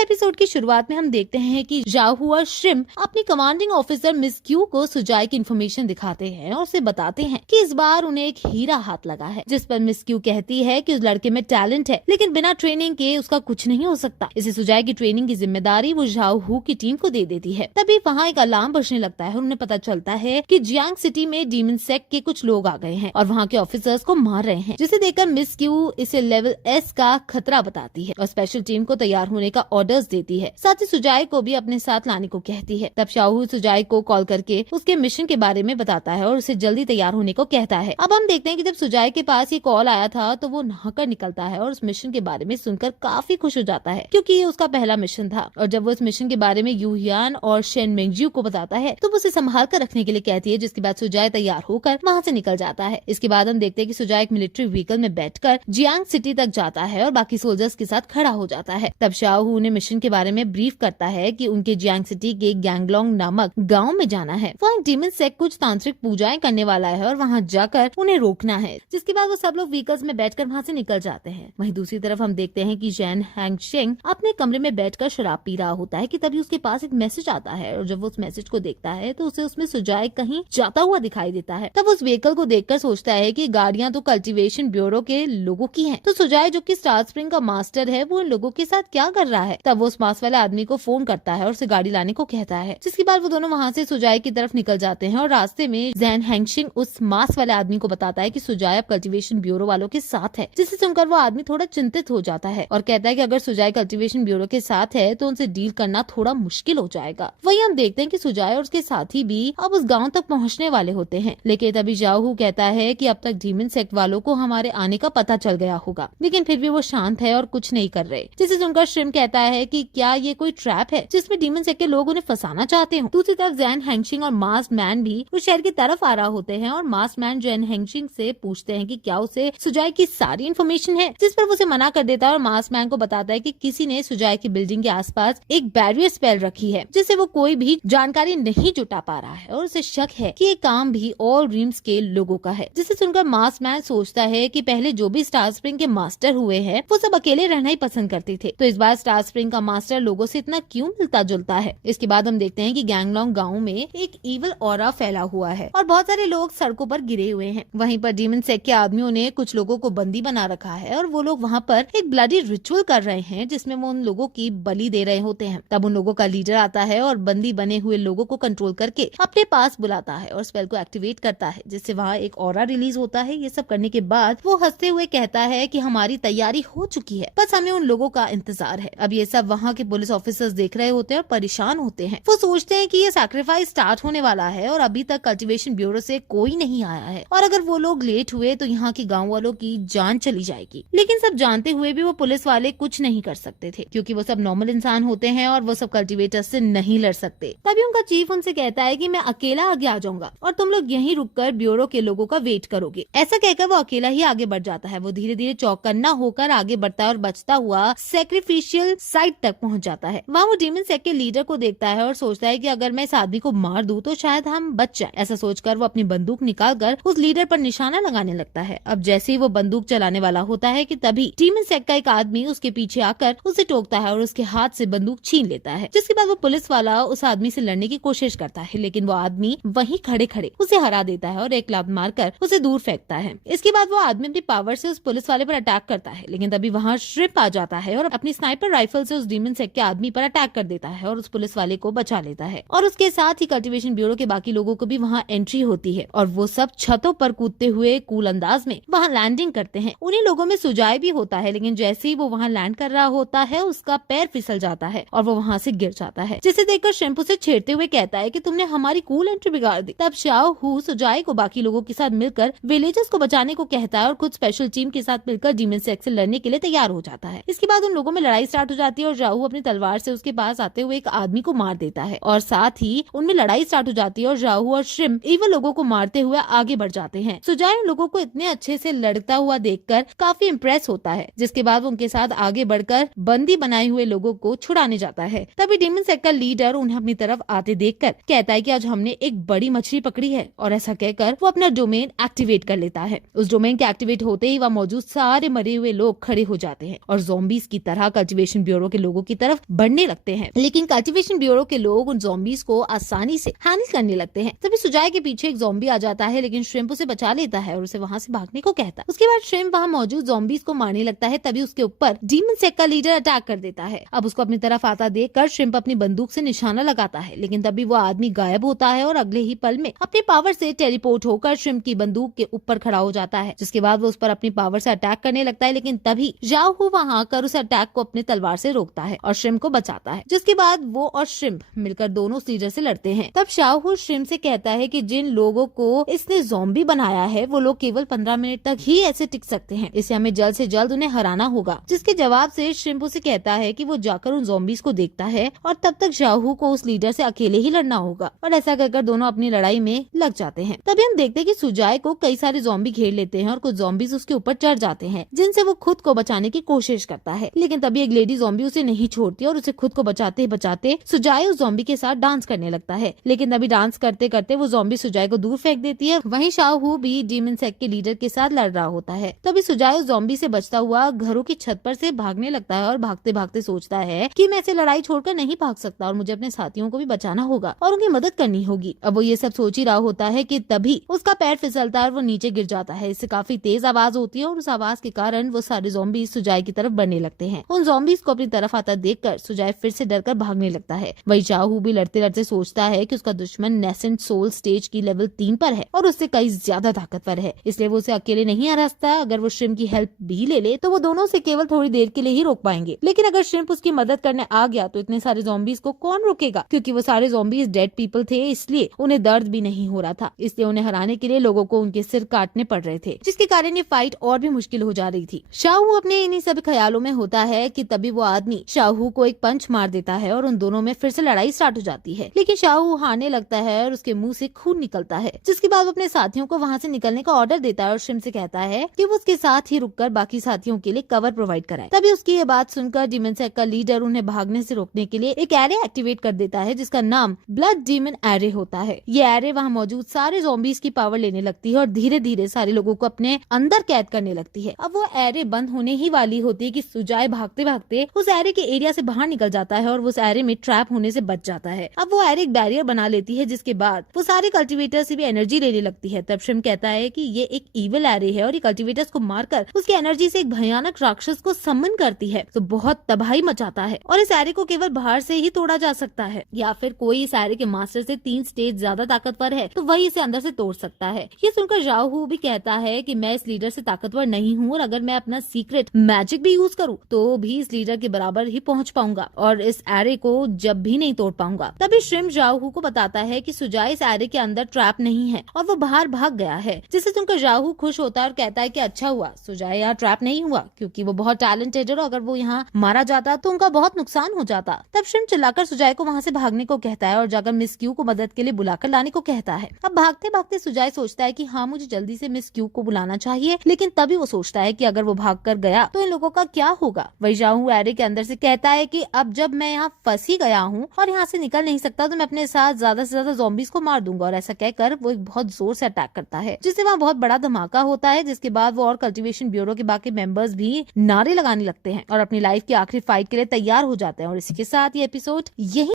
Episode की शुरुआत में हम देखते हैं कि जाहू और श्रिम अपनी कमांडिंग ऑफिसर मिस क्यू को सुजाई की इन्फॉर्मेशन दिखाते हैं और उसे बताते हैं कि इस बार उन्हें एक हीरा हाथ लगा है, जिस पर मिस क्यू कहती है कि उस लड़के में टैलेंट है, लेकिन बिना ट्रेनिंग के उसका कुछ नहीं हो सकता। इसे सुजाई की ट्रेनिंग की जिम्मेदारी वो जाहू की टीम को दे देती है। तभी वहाँ एक अलार्म बजने लगता है और उन्हें पता चलता है कि जियांग सिटी में डीमन सेक्ट के कुछ लोग आ गए हैं और वहाँ के ऑफिसर्स को मार रहे हैं, जिसे देखकर मिस क्यू इसे लेवल एस का खतरा बताती है और स्पेशल टीम को तैयार होने का ऑर्डर्स देती है। साथ ही सुजाई को भी अपने साथ लाने को कहती है। तब शाहू सुजाई को कॉल करके उसके मिशन के बारे में बताता है और उसे जल्दी तैयार होने को कहता है। अब हम देखते हैं कि जब सुजाई के पास ये कॉल आया था तो वो नहाकर निकलता है और उस मिशन के बारे में सुनकर काफी खुश हो जाता है, क्योंकि ये उसका पहला मिशन था। और जब वो इस मिशन के बारे में यूहियान और शेन मेंगजियो को बताता है तो वो उसे संभाल कर रखने के लिए कहती है, जिसके बाद सुजाई तैयार होकर वहाँ से निकल जाता है। इसके बाद हम देखते हैं कि सुजाई एक मिलिट्री व्हीकल में बैठकर जियांग सिटी तक जाता है और बाकी सोल्जर्स के साथ खड़ा हो जाता है। तब शाहू उन्हें मिशन के बारे में ब्रीफ करता है कि उनके जियांग सिटी के गैंगलोंग नामक गांव में जाना है। वहाँ डीमन सेक्ट कुछ तांत्रिक पूजाएं करने वाला है और वहाँ जाकर उन्हें रोकना है, जिसके बाद वो सब लोग व्हीकल्स में बैठकर वहाँ से निकल जाते हैं। वहीं दूसरी तरफ हम देखते हैं कि जैन हैंगशेंग अपने कमरे में बैठकर शराब पी रहा होता है कि तभी उसके पास एक मैसेज आता है और जब वो उस मैसेज को देखता है तो उसे उसमें सुजाई कहीं जाता हुआ दिखाई देता है। तब उस व्हीकल को देखकर सोचता है कि गाड़ियां तो कल्टीवेशन ब्यूरो के लोगों की हैं, तो सुजाई जो कि स्टार स्प्रिंग का मास्टर है वो इन लोगों के साथ क्या कर रहा है। तब वो उस मास्क वाले आदमी को फोन करता है और उसे गाड़ी लाने को कहता है, जिसके बाद वो दोनों वहाँ से सुजाई की तरफ निकल जाते हैं और रास्ते में जैन हैंगशिंग उस मास्क वाले आदमी को बताता है कि सुजाई अब कल्टीवेशन ब्यूरो वालों के साथ है, जिसे सुनकर वो आदमी थोड़ा चिंतित हो जाता है और कहता है कि अगर सुजाई कल्टीवेशन ब्यूरो के साथ है तो उनसे डील करना थोड़ा मुश्किल हो जाएगा। वहीं हम देखते हैं कि सुजाई और उसके साथी भी अब उस गाँव तक पहुँचने वाले होते हैं, लेकिन तभी जाहू कहता है कि अब तक डीमन सेक्ट वालों को हमारे आने का पता चल गया होगा, लेकिन फिर भी वो शांत है और कुछ नहीं कर रहे, जिसे सुनकर श्रिम कहता है कि क्या ये कोई ट्रैप है जिसमें डीमन सेक्ट के लोग उन्हें फंसाना चाहते हो। दूसरी तरफ जैन हैंगशिंग और मास्क मैन भी उस शहर की तरफ आ रहा होते हैं और मास्क मैन जैन हैंगशिंग से पूछते हैं कि क्या उसे सुजाई की सारी इन्फॉर्मेशन है, जिस पर वो उसे मना कर देता है और मास्क मैन को बताता है कि किसी ने सुजाई की बिल्डिंग के आसपास एक बैरियर स्पेल रखी है, जिससे वो कोई भी जानकारी नहीं जुटा पा रहा है और उसे शक है कि ये काम भी ऑल ड्रीम्स के लोगों का है। जिसे सुनकर मास्क मैन सोचता है कि पहले जो भी स्टार स्प्रिंग के मास्टर हुए हैं वो सब अकेले रहना ही पसंद करते थे, तो इस बार स्टार स्प्रिंग का मास्टर लोगों से इतना क्यों मिलता जुलता है। इसके बाद हम देखते हैं कि गैंगलोंग गांव में एक इविल ऑरा फैला हुआ है और बहुत सारे लोग सड़कों पर गिरे हुए हैं। वहीं पर डीमन सेक्ट के आदमियों ने कुछ लोगों को बंदी बना रखा है और वो लोग वहाँ पर एक ब्लडी रिचुअल कर रहे हैं, जिसमें वो उन लोगों की बलि दे रहे होते हैं। तब उन लोगों का लीडर आता है और बंदी बने हुए लोगों को कंट्रोल करके अपने पास बुलाता है और स्पेल को एक्टिवेट करता है, जिससे वहाँ एक ऑरा रिलीज होता है। ये सब करने के बाद वो हंसते हुए कहता है कि हमारी तैयारी हो चुकी है, बस हमें उन लोगों का इंतजार है। अब ये सब वहाँ के पुलिस ऑफिसर्स देख रहे होते हैं और परेशान होते हैं। वो सोचते हैं कि ये सैक्रिफाइस स्टार्ट होने वाला है और अभी तक कल्टीवेशन ब्यूरो से कोई नहीं आया है और अगर वो लोग लेट हुए तो यहाँ के गाँव वालों की जान चली जाएगी। लेकिन सब जानते हुए भी वो पुलिस वाले कुछ नहीं कर सकते थे, क्योंकि वो सब नॉर्मल इंसान होते हैं और वो सब कल्टीवेटर से नहीं लड़ सकते। तभी उनका चीफ उनसे कहता है कि मैं अकेला आगे आ जाऊंगा और तुम लोग यहीं रुककर ब्यूरो के लोगों का वेट करोगे। ऐसा कहकर वो अकेला ही आगे बढ़ जाता है। वो धीरे धीरे चौकन्ना होकर आगे बढ़ता है और बचता हुआ सैक्रिफिशियल साइट तक पहुंच जाता है। वहाँ वो डीमन सेक्ट के लीडर को देखता है और सोचता है कि अगर मैं इस आदमी को मार दूं तो शायद हम बच जाए। ऐसा सोचकर वो अपनी बंदूक निकालकर उस लीडर पर निशाना लगाने लगता है। अब जैसे ही वो बंदूक चलाने वाला होता है कि तभी डीमन सेक्ट का एक आदमी उसके पीछे आकर उसे टोकता है और उसके हाथ से बंदूक छीन लेता है, जिसके बाद वो पुलिस वाला उस आदमी से लड़ने की कोशिश करता है, लेकिन वो आदमी वहीं खड़े खड़े उसे हरा देता है और एक लात मारकर उसे दूर फेंकता है। इसके बाद वो आदमी अपनी पावर से उस पुलिस वाले पर अटैक करता है, लेकिन तभी वहाँ श्रिप आ जाता है और अपनी स्नाइपर राइफल से उस डीमन सेक्ट के आदमी पर अटैक कर देता है और उस पुलिस वाले को बचा लेता है। और उसके साथ ही कल्टीवेशन ब्यूरो के बाकी लोगों को भी वहाँ एंट्री होती है और वो सब छतों पर कूदते हुए कूल अंदाज में वहाँ लैंडिंग करते हैं। उन्हीं लोगों में सुजाई भी होता है, लेकिन जैसे ही वो वहाँ लैंड कर रहा होता है उसका पैर फिसल जाता है और वो वहाँ से गिर जाता है, जिसे देखकर शैम्पू से छेड़ते हुए कहता है कि तुमने हमारी कूल एंट्री बिगाड़ दी। तब शाओ हु सुजाई को बाकी लोगों के साथ मिलकर विलेजर्स को बचाने को कहता है और खुद स्पेशल टीम के साथ मिलकर डीमन सेक्ट से लड़ने के लिए तैयार हो जाता है। इसके बाद उन लोगों में लड़ाई स्टार्ट हो जाती है और जाहू अपनी तलवार से उसके पास आते हुए एक आदमी को मार देता है और साथ ही उनमें लड़ाई स्टार्ट हो जाती है और जाहू और श्रिम इवल लोगों को मारते हुए आगे बढ़ जाते हैं। सुजाई उन लोगों को इतने अच्छे से लड़ता हुआ देखकर काफी इम्प्रेस होता है, जिसके बाद उनके साथ आगे बढ़कर बंदी बनाए हुए लोगों को छुड़ाने जाता है। तभी डीमन सेक्ट का लीडर उन्हें अपनी तरफ आते देखकर कहता है कि आज हमने एक बड़ी मछली पकड़ी है और ऐसा कहकर वो अपना डोमेन एक्टिवेट कर लेता है। उस डोमेन के एक्टिवेट होते ही वहाँ मौजूद सारे मरे हुए लोग खड़े हो जाते हैं और ज़ॉम्बीज की तरह कल्टीवेशन ब्यूरो के लोगों की तरफ बढ़ने लगते हैं, लेकिन कल्टीवेशन ब्यूरो के लोग उन ज़ॉम्बीज को आसानी से हैंडल करने लगते हैं। तभी सुजाय के पीछे एक ज़ॉम्बी आ जाता है, लेकिन श्रिम्प उसे बचा लेता है और उसे वहाँ से भागने को कहता है। उसके बाद श्रिम्प वहाँ मौजूद ज़ॉम्बीज को मारने लगता है, तभी उसके ऊपर डीमन सेक का लीडर अटैक कर देता है। अब उसको अपनी तरफ आता देखकर श्रिम्प अपनी बंदूक से निशाना लगाता है, लेकिन तभी वो आदमी गायब होता है और अगले ही पल में अपने पावर से टेलीपोर्ट होकर श्रिम्प की बंदूक के ऊपर खड़ा हो जाता है, जिसके बाद वो उस पर अपनी पावर से अटैक करने लगता है। लेकिन तभी जाओ वहाँ आकर उस अटैक को अपने तलवार से रोकता है और श्रिम्प को बचाता है, जिसके बाद वो और श्रिम्प मिलकर दोनों उस लीडर से लड़ते हैं। तब शाहू श्रिम्प से कहता है कि जिन लोगों को इसने ज़ॉम्बी बनाया है वो लोग केवल 15 मिनट तक ही ऐसे टिक सकते हैं, इससे हमें जल्द से जल्द उन्हें हराना होगा। जिसके जवाब से श्रिम्प उसे कहता है कि वो जाकर उन ज़ॉम्बीज को देखता है और तब तक शाहू को उस लीडर से अकेले ही लड़ना होगा, और ऐसा कर दोनों अपनी लड़ाई में लग जाते हैं। तभी हम देखते हैं कि सुजाय को कई सारे ज़ॉम्बी घेर लेते हैं और कुछ ज़ॉम्बीज उसके ऊपर चढ़ जाते हैं, जिनसे वो खुद को बचाने की कोशिश करता है। लेकिन तभी एक लेडी ज़ॉम्बी उसे नहीं छोड़ती और उसे खुद को बचाते बचाते सुजाय उस ज़ॉम्बी के साथ डांस करने लगता है। लेकिन तभी डांस करते करते वो ज़ॉम्बी सुजाय को दूर फेंक देती है। वहीं शाहू भी डीमन सेक के लीडर के साथ लड़ रहा होता है। तभी सुजाय उस ज़ॉम्बी से बचता हुआ घरों की छत पर से भागने लगता है और भागते भागते सोचता है कि मैं ऐसे लड़ाई छोड़कर नहीं भाग सकता और मुझे अपने साथियों को भी बचाना होगा और उनकी मदद करनी होगी। अब वो ये सब सोच ही रहा होता है कि तभी उसका पैर फिसलता है और वो नीचे गिर जाता है। इससे काफी तेज आवाज होती है और उस आवाज के कारण वो सारे ज़ॉम्बी सुजाय की तरफ बढ़ने लगते हैं। उन ज़ॉम्बीज को अपनी तरफ आता देखकर सुजाय फिर से डरकर भागने लगता है। वही चाहू भी लड़ते लड़ते सोचता है कि उसका दुश्मन नेसेंट सोल स्टेज की लेवल 3 पर है और उससे कई ज्यादा ताकतवर है, इसलिए वो उसे अकेले नहीं हरा सकता। अगर वो श्रिम्प की हेल्प भी ले ले तो वो दोनों से केवल थोड़ी देर के लिए ही रोक पाएंगे, लेकिन अगर श्रिम्प उसकी मदद करने आ गया तो इतने सारे ज़ॉम्बीज को कौन रोकेगा, क्योंकि वो सारे ज़ॉम्बीज डेड पीपल थे, इसलिए उन्हें दर्द भी नहीं हो रहा था। इसलिए उन्हें हराने के लिए लोगों को उनके सिर काटने पड़ रहे थे, जिसके कारण ये फाइट और भी मुश्किल हो जा रही थी। शाहू अपने इन्हीं सभी ख्यालों में होता है कि तभी वो आदमी शाहू को एक पंच मार देता है और उन दोनों में फिर से लड़ाई स्टार्ट हो जाती है। लेकिन शाहू हारने लगता है और उसके मुंह से खून निकलता है, जिसके बाद वो अपने साथियों को वहाँ से निकलने का ऑर्डर देता है और श्रिम्प से कहता है कि वो उसके साथ ही रुककर बाकी साथियों के लिए कवर प्रोवाइड कराए। तभी उसकी ये बात सुनकर डीमन सेक का लीडर उन्हें भागने से रोकने के लिए एक एरे एक्टिवेट कर देता है, जिसका नाम ब्लड डीमन एरे होता है। ये एरे वहाँ मौजूद सारे ज़ॉम्बीज की पावर लेने लगती है और धीरे धीरे सारे लोगों को अपने अंदर कैद करने लगती है। अब वो एरे बंद होने ही वाली होती है कि सुजाय भागते भागते उस एरे के एरिया से बाहर निकल जाता है और वो उस एरे में ट्रैप होने से बच जाता है। अब वो एरे एक बैरियर बना लेती है, जिसके बाद वो सारे कल्टीवेटर से भी एनर्जी लेने लगती है। तब श्रिम्प कहता है कि ये एक इविल एरे है और ये कल्टीवेटर्स को मारकर उसकी एनर्जी से एक भयानक राक्षस को समन करती है, तो बहुत तबाही मचाता है और इस एरे को केवल बाहर से ही तोड़ा जा सकता है, या फिर कोई इस एरे के मास्टर से 3 स्टेज ज्यादा ताकतवर है तो वही इसे अंदर से तोड़ सकता है। ये सुनकर जाओ भी कहता है कि मैं इस लीडर से ताकतवर नहीं हूँ और अगर मैं अपना सीक्रेट मैजिक भी यूज करूँ तो भी इस लीडर के बराबर ही पहुँच पाऊंगा और इस एरे को जब भी नहीं तोड़ पाऊंगा। तभी श्रिम्प जाओ को बताता है कि सुजाय इस एरे के अंदर ट्रैप नहीं है और वो बाहर भाग गया है, जिससे सुनकर जाओ खुश होता है और कहता है कि अच्छा हुआ सुजाय यहाँ ट्रैप नहीं हुआ, क्योंकि वो बहुत टैलेंटेड है और अगर वो यहाँ मारा जाता तो उनका बहुत नुकसान हो जाता। तब श्रिम्प चिल्लाकर सुजाय को वहाँ से भागने को कहता है और जाकर मिस क्यू को मदद के लिए बुलाकर लाने को कहता है। अब भागते भागते सुजाय सोचता है कि हाँ मुझे जल्दी से मिस क्यू को बुलाना चाहिए, लेकिन तभी वो सोचता है कि अगर वो भाग कर गया तो इन लोगों का क्या होगा। वही जाओ एरे के अंदर से कहता है कि अब जब मैं यहाँ फंस ही गया हूँ और यहाँ से निकल नहीं सकता तो मैं अपने साथ ज्यादा से ज्यादा ज़ॉम्बीज को मार दूंगा, और ऐसा कहकर वो एक बहुत जोर से अटैक करता है, जिससे वहाँ बहुत बड़ा धमाका होता है, जिसके बाद वो और कल्टीवेशन ब्यूरो के बाकी मेंबर्स भी नारे लगाने लगते हैं और अपनी लाइफ की आखिरी फाइट के लिए तैयार हो जाते हैं। और इसी के साथ ये एपिसोड यही